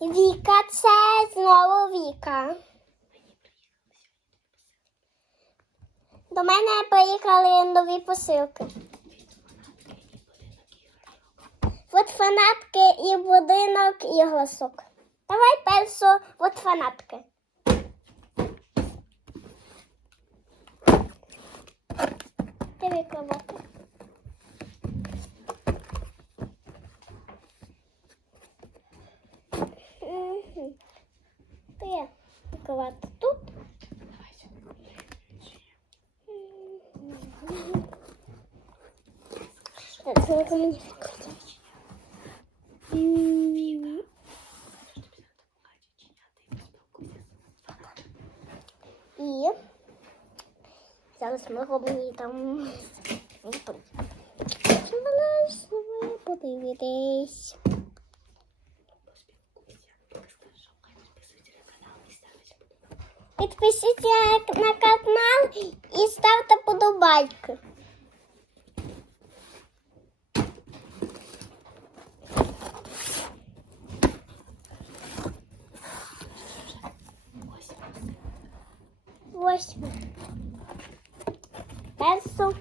Віка, це знову Віка. До мене приїхали нові посилки. От фанатки і будинок іграшок. Давай першу от фанатки. Ти викривати. Мгм. То я тут. Так, сколько мені викрити? М, І зараз ми робимо її там. відповідь. Підпишіться на канал і ставте подобайки. Восьме. Першу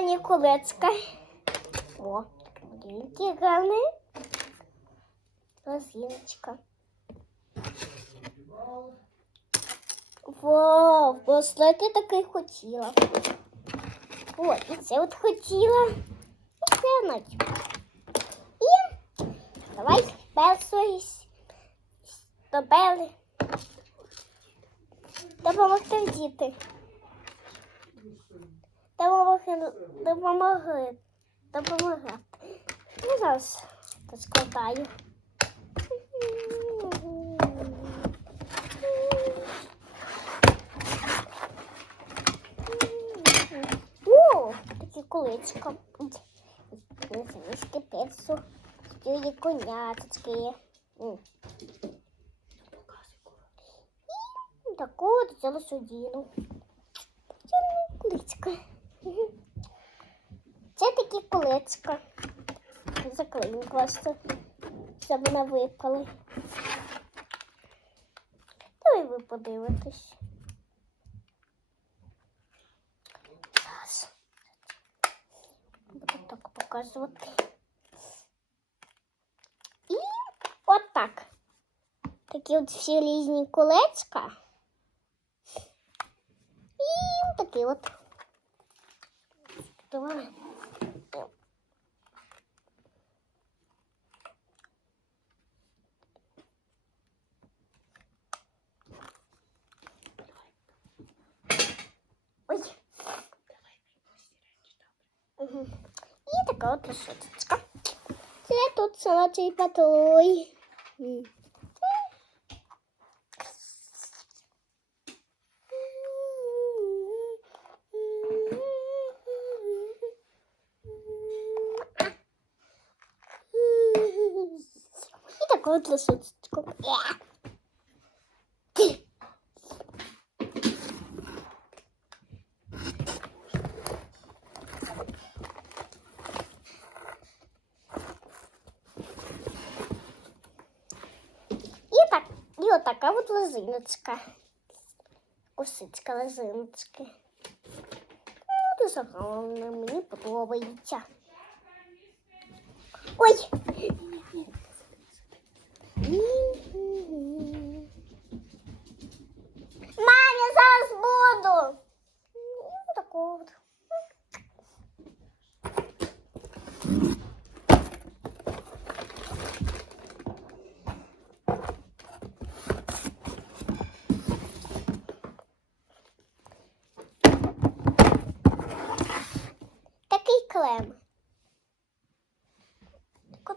Такі от. О, такі гарні. Розіночка. Вау, я такий хотіла. О, і це от хотіла. І це навіть. І давай першої добели. Допомогти діти. Допомогли, допомогли, допомогли. Ну, зараз поскладаю. О, такі колечка. Мішки перцу. Є коняточки. І таку от взяла судіну. Колечка. Це такі колечка. Заклеїмо просто, щоб вона випали. Давай ви подивитесь. Зараз. Буду так показувати. І от так. Такі от всі різні колечка. І такі от. Давай. Ой. Угу. І така от решеточка. Це тут. М. І таку от лисичку. І так, і отака от лозиночка. Косичка лозиночки. Ну, дуже гарно, мені подобається. Ой!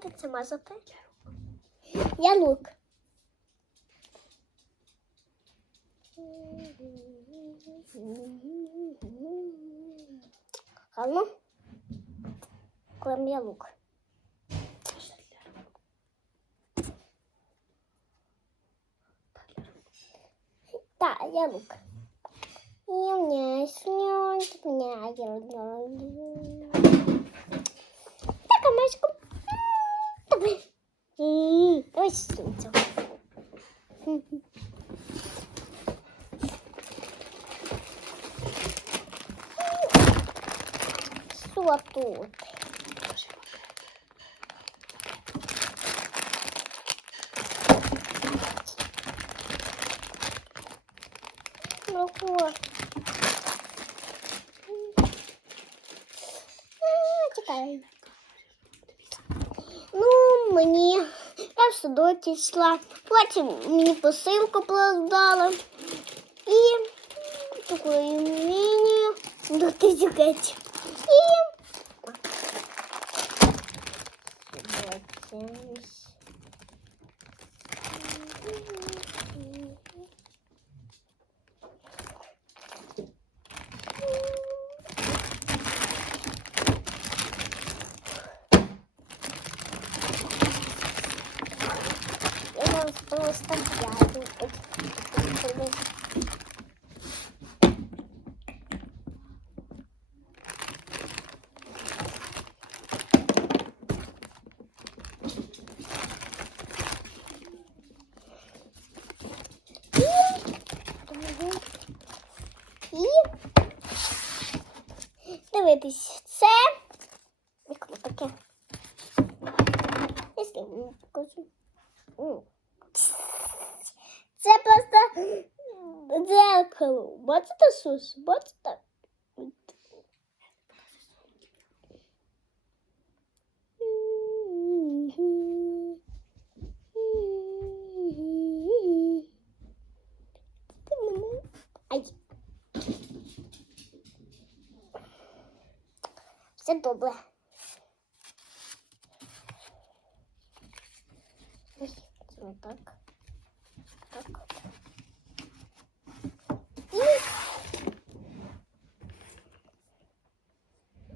Це мазати? Я лук. Гарно? Клем я лук. Так, я лук. И у меня есть у меня Так, а мальчиком. Что тут? Ну вот. А, Чекай. Ну, мені. Я в садок йшла, потім мені посилку плаздала і таку лінію до тисячі. І Я вам просто п'яту. І дивитись, це як воно таке. Якщо М. Це просто дзеркало. Бачите щось? Бачите? Все добре. Ой, це не так. Так. І...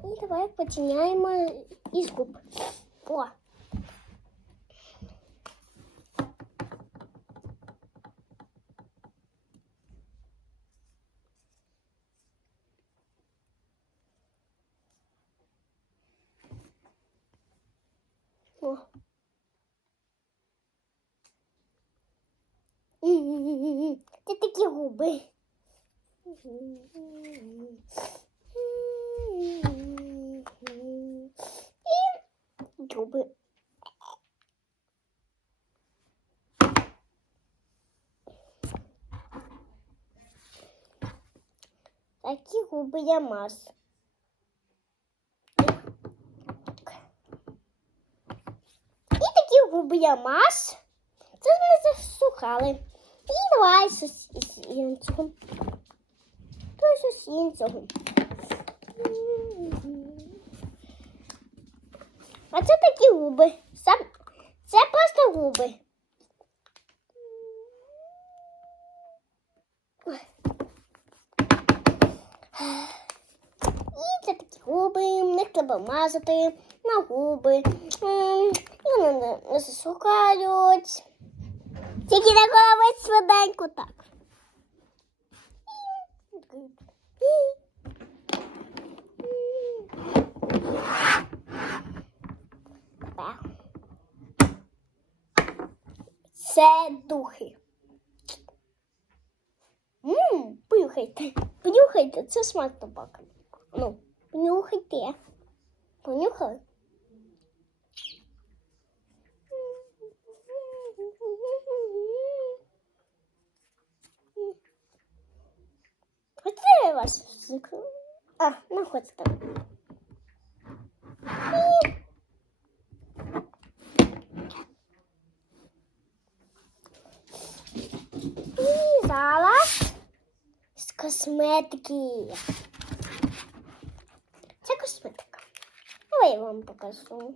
І давай потіняємо із губ. О. О. Це губи. І губи. Такі губи я мас. І такі губи я мас. Це ми засухали. І давай щось із іншого. То щось іншого. А це такі губи. Це просто губи. І це такі губи, них треба мазати на губи. Вони не, не засухають. Тільки не робить швиденько так. Це духи. Ммм, понюхайте. Понюхайте, це смак табака. Ну, понюхайте. Понюхали? Хочете я вас закрою? А, хоть там. І зараз з косметики. Це косметика. Давай я вам покажу.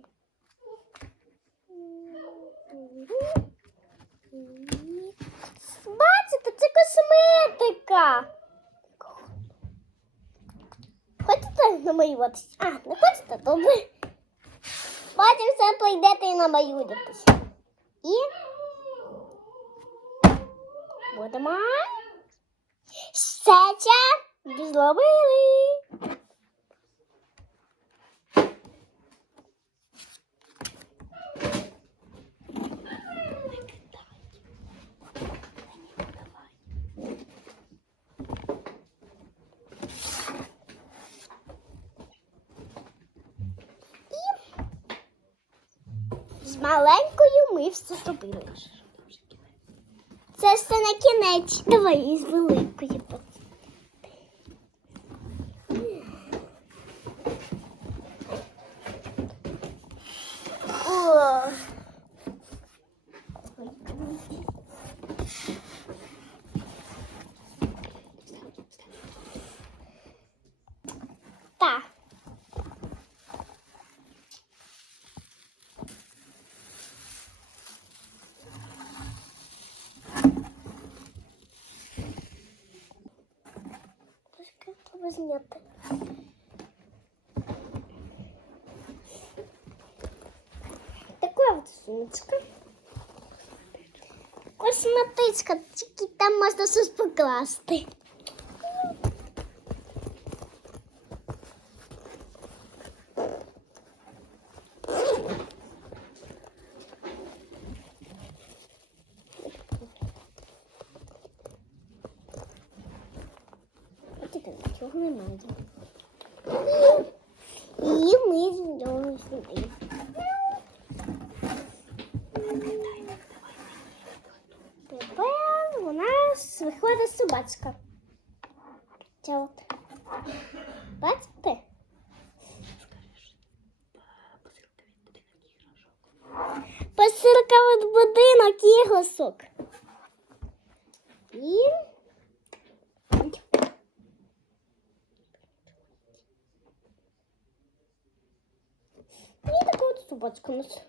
Бачите, це косметика. Хочете намалюватися? А, не хочете? Добре. Потім все прийдете і намалюєтесь. І будемо. Все це. З маленькою ми все зробили. Це все на кінець. Давай із великої. О. Так. Трошки треба зняти. Така от сумочка. Косметичка, тільки там можна щось покласти. А тут нічого немає. І ми з нього сюди. Тепер у виходить собачка. Ця от. Бачите? Посилка від будинок іграшок. І І така от собачка у нас.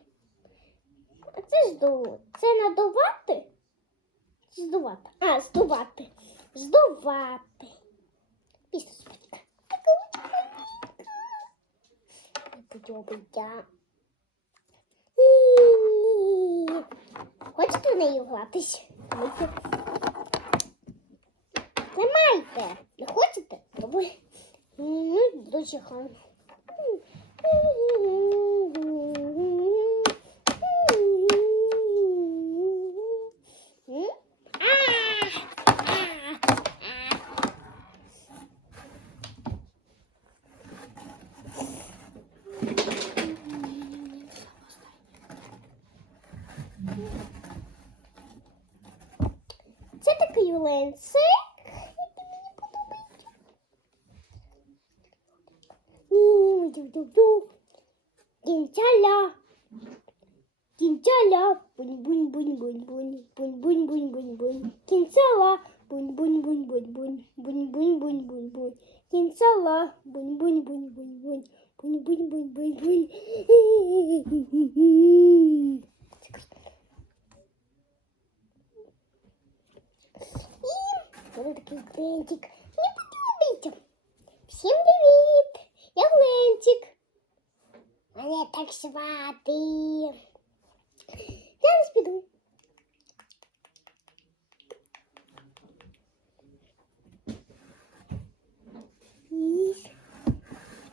А це зду. Це надувати? Здувати? А, здувати. Здувати. Після от подобається. Хочете нею гратись? Давайте. Тримайте. Не хочете? Добре. Ну, дуже гарно. Ду-ду-ду-ду. Кінцяля. Кінцяля. Бунь-бунь-бунь-бунь-бунь. Бунь-бунь-бунь-бунь-бунь. Кінцяла. Бунь-бунь-бунь-бунь-бунь. Бунь-бунь-бунь-бунь-бунь. Кінцяла. Бунь-бунь-бунь-бунь-бунь. Бунь-бунь-бунь-бунь-бунь. І ось такий глентик. Мені подобається. Всім привіт! Я Глентик. Мене так звати. Я не піду. І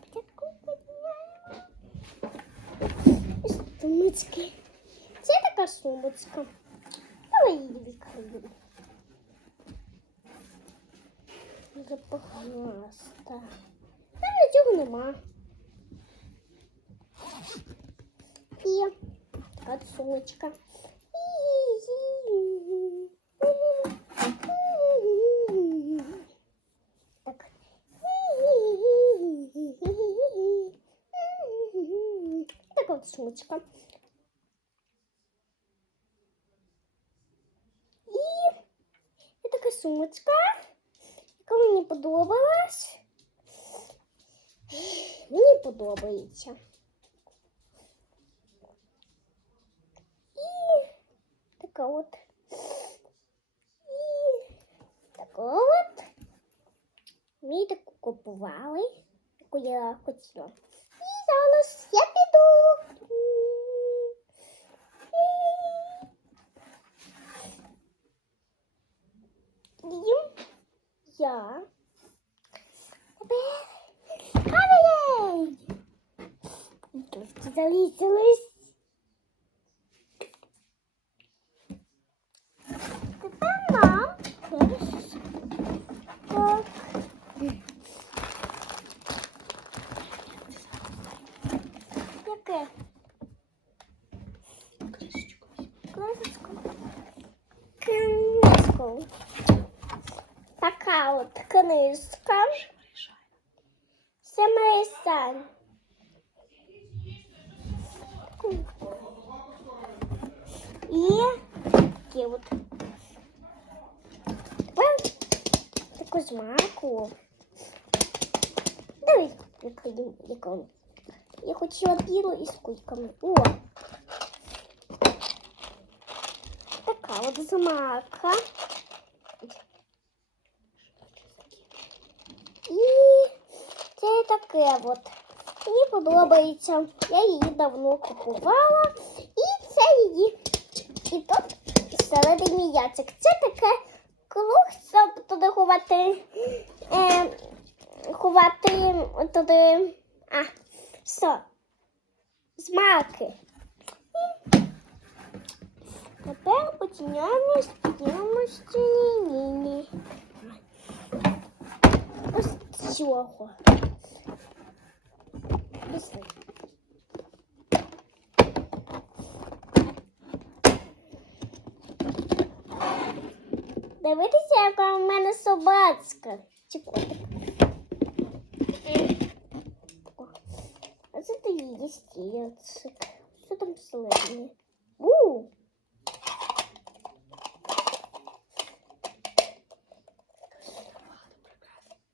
спочатку піднімаємо. Сумочки. Це така сумочка. Давай її відкриємо. Запахнаста. Там нічого нема. І така от сумочка. Так. Така от сумочка. І така сумочка, яка мені подобалась. Мені подобається. І така от. І таку от. Ми таку купували, яку я хотіла. І зараз я піду. І Трошки Змаку. Дивись, яка їм- яка. Я хотіла білу із кульками. О! Така от змака. І це таке от. Мені подобається. Я її давно купувала. І це її. І тут всередині яцик. Це таке круг, туди ховати. Е, ховати туди. А, все. Змаки. Тепер починаємо спільно ні. Ось цього. Пішли. Дивитися, яка в мене собацька. Чи котик. О, А це ти їсть яцик. Що там всередині? У!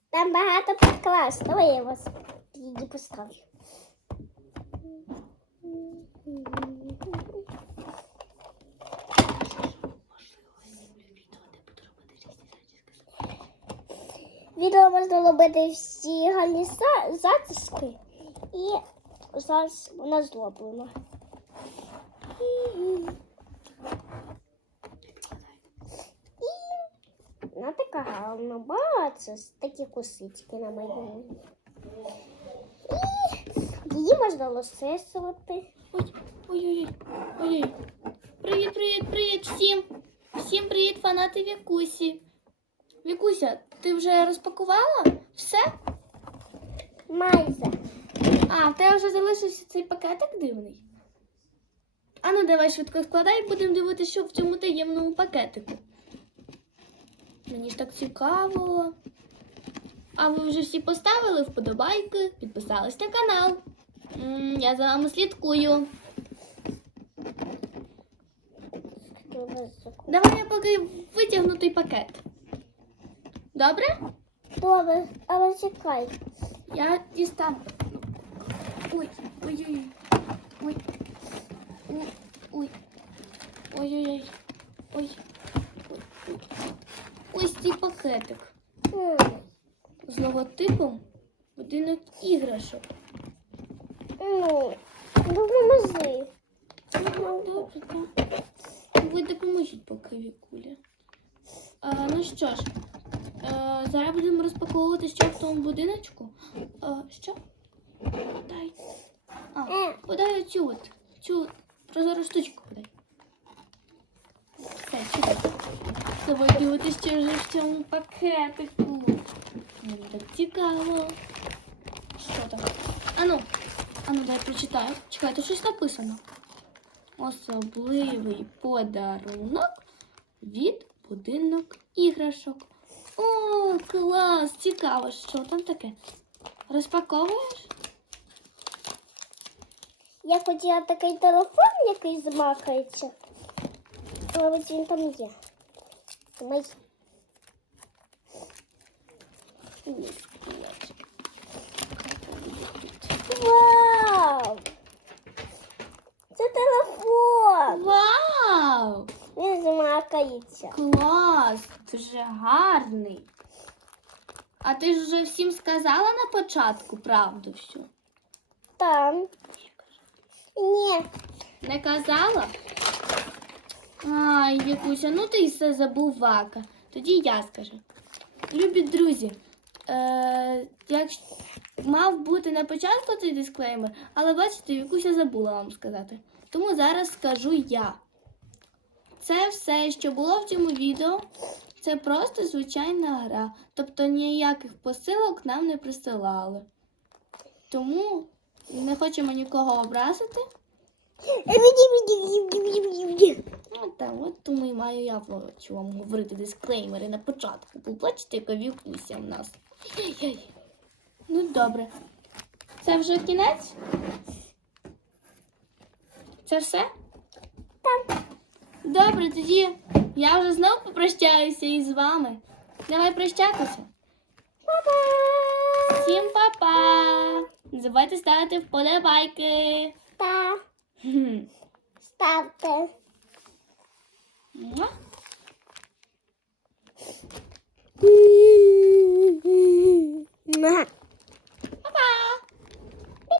Там багато прикрас. Давай я вас її поставлю. Відео можна робити всі гарні затиски. І зараз вона зроблена. І вона така гарна. Бачиш, такі косички на моєму. І її можна лосесувати. Ой, ой-ой-ой. Ой-ой. Привіт, привіт, привіт всім. Всім привіт, фанати Вікусі. Вікуся, ти вже розпакувала все? Майже. А, в тебе вже залишився цей пакетик дивний. А ну давай швидко складай, будемо дивитися, що в цьому таємному пакетику. Мені ж так цікаво. А ви вже всі поставили вподобайки, підписались на канал. М, Я за вами слідкую. Давай я поки витягну той пакет. Добре? Добре, але чекай. Я дістану. Ой, ой-ой. Ой. Ой. Ой. Ой-ой-ой. Ой. Ось цей пакетик з логотипом будинок іграшок. Ну, допоможи. Добре, так. Ви допоможіть поки Вікулі. А, ну що ж, зараз будемо розпаковувати, що в тому будиночку. А, що? Подай. А, Е, подай оцю от. Цю прозору штучку подай. Все, чудово. Давай дивитися, що вже в цьому пакетику. Мені так цікаво. Що там? Ану, ану, дай прочитаю. Чекай, тут щось написано. Особливий подарунок від будинок іграшок. О, клас! Цікаво, що там таке? Розпаковуєш? я хотіла такий телефон, який змакається. Ось він там є. Май. Вау! Це телефон! Вау! Він подобається. Клас, дуже гарний. А ти ж вже всім сказала на початку правду всю? Там. Ні. Не казала? Ай, Вікуся, ну ти все забувака. Тоді я скажу. Любі друзі, е, як мав бути на початку цей дисклеймер, але бачите, Вікуся забула вам сказати. Тому зараз скажу я. Це все, що було в цьому відео, це просто звичайна гра. Тобто ніяких посилок нам не присилали. Тому не хочемо нікого образити. Ну, там, от тому і маю я хочу вам говорити дисклеймери на початку. Бо бачите, яка вікуся в нас. Ну, добре. Це вже кінець? Це все? Так. Добре, тоді я вже знову попрощаюся із вами. Давай прощатися. Па-па! Всім па-па! Не забувайте ставити вподобайки. Па. Ставте. Па-па!